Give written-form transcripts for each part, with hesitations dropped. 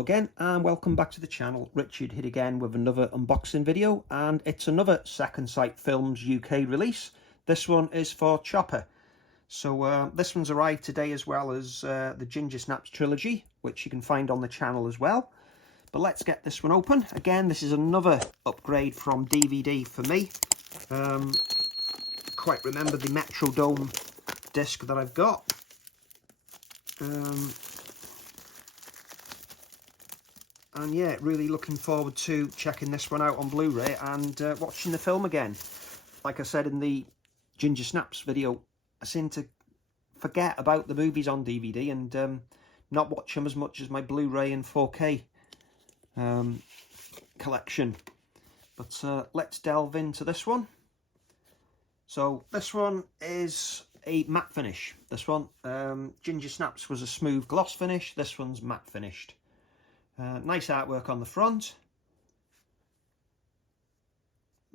Again, and welcome back to the channel. Richard here again with another unboxing video, and it's another Second Sight Films UK release. This one is for Chopper. So this one's arrived today, as well as the Ginger Snaps trilogy, which you can find on the channel as well. But let's get this one open. Again, this is another upgrade from DVD for me. Quite remember the Metrodome disc that I've got. And yeah, really looking forward to checking this one out on Blu-ray and watching the film again. Like I said in the Ginger Snaps video, I seem to forget about the movies on DVD and not watch them as much as my Blu-ray and 4K collection. But let's delve into this one. So this one is a matte finish. This one, Ginger Snaps was a smooth gloss finish. This one's matte finished. Nice artwork on the front.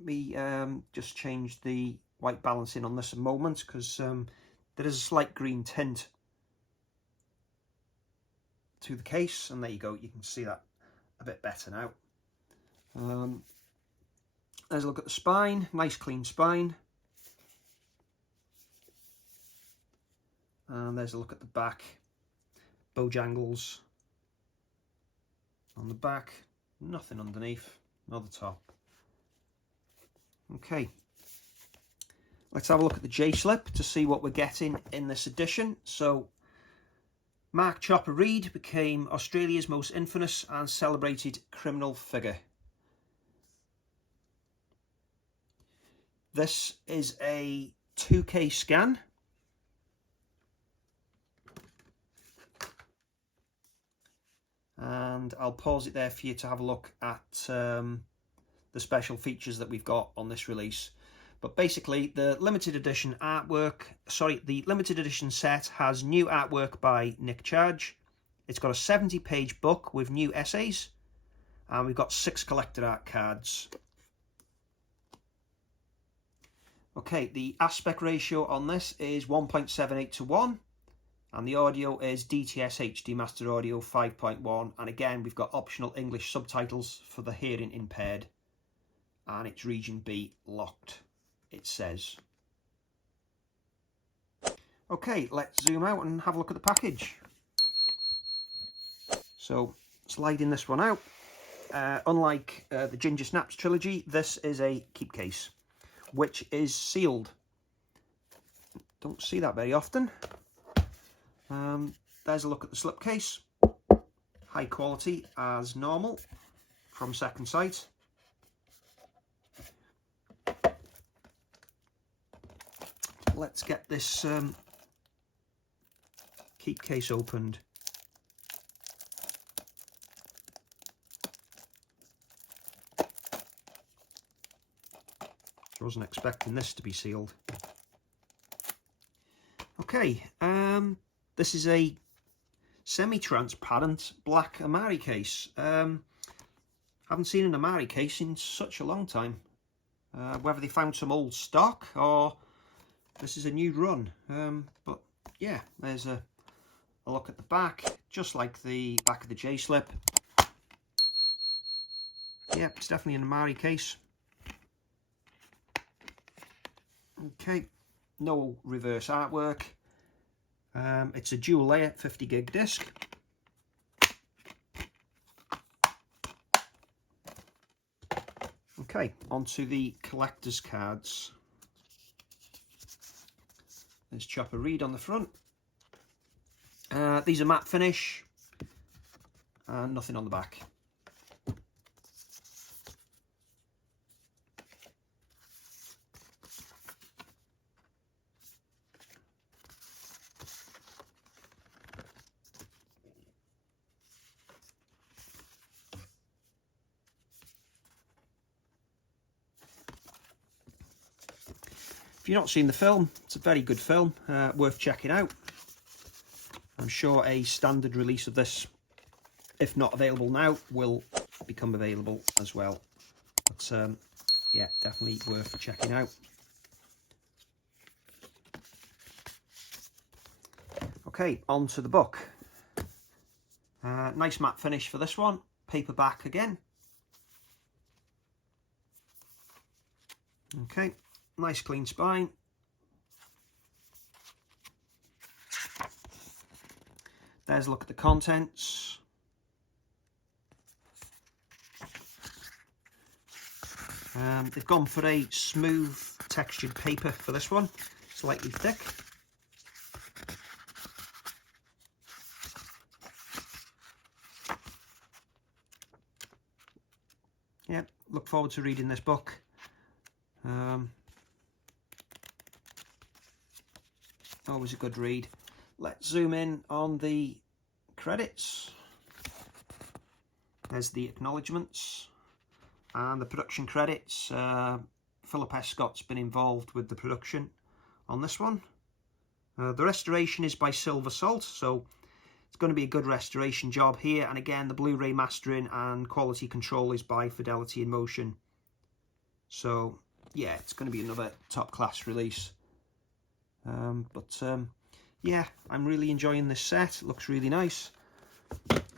We just changed the white balancing on this a moment because there is a slight green tint to the case, and there you go, you can see that a bit better now. There's a look at the spine, nice clean spine. And there's a look at the back, Bojangles on the back, nothing underneath, nor the top. Okay, let's have a look at the J-slip to see what we're getting in this edition. So, Mark Chopper Reed became Australia's most infamous and celebrated criminal figure. This is a 2K scan. And I'll pause it there for you to have a look at the special features that we've got on this release. But basically, the limited edition the limited edition set has new artwork by Nick Charge. It's got a 70-page book with new essays, and we've got 6 collector art cards. Okay, the aspect ratio on this is 1.78 to 1. And the audio is DTS HD Master Audio 5.1. And again, we've got optional English subtitles for the hearing impaired. And it's region B locked, it says. Okay, let's zoom out and have a look at the package. So, sliding this one out. Unlike the Ginger Snaps trilogy, this is a keep case, which is sealed. Don't see that very often. There's a look at the slipcase. High quality as normal from Second Sight. Let's get this keep case opened. I wasn't expecting this to be sealed. Okay, this is a semi-transparent black Amari case. Haven't seen an Amari case in such a long time. Whether they found some old stock or this is a new run. But yeah, there's a look at the back, just like the back of the J-slip. Yeah, it's definitely an Amari case. Okay, no reverse artwork. It's a dual layer 50 gig disc. Okay, onto the collector's cards. There's Chopper Reed on the front. These are matte finish and nothing on the back. If you've not seen the film, it's a very good film, worth checking out. I'm sure a standard release of this, if not available now, will become available as well. But yeah, definitely worth checking out. Okay, on to the book. Nice matte finish for this one. Paperback again. Okay, nice clean spine. There's a look at the contents. They've gone for a smooth textured paper for this one, slightly thick. Yeah, look forward to reading this book. Always a good read. Let's zoom in on the credits. There's the acknowledgements and the production credits. Philip S. Scott's been involved with the production on this one. The restoration is by Silver Salt, so it's going to be a good restoration job here. And again, the Blu-ray mastering and quality control is by Fidelity in Motion. So yeah, it's going to be another top-class release. Yeah, I'm really enjoying this set. It looks really nice.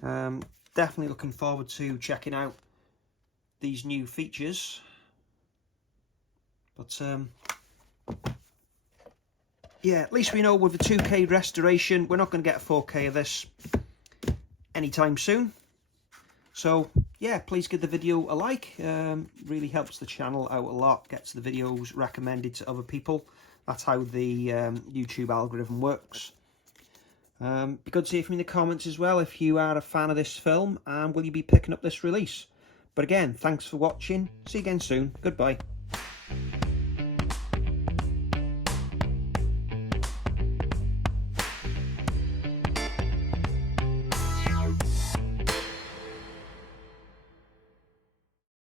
Definitely looking forward to checking out these new features. But yeah, at least we know with the 2K restoration, we're not going to get a 4K of this anytime soon. So yeah, please give the video a like. Really helps the channel out a lot, gets the videos recommended to other people. That's how the YouTube algorithm works. Be good to hear from you in the comments as well if you are a fan of this film and will you be picking up this release. But again, thanks for watching. See you again soon. Goodbye.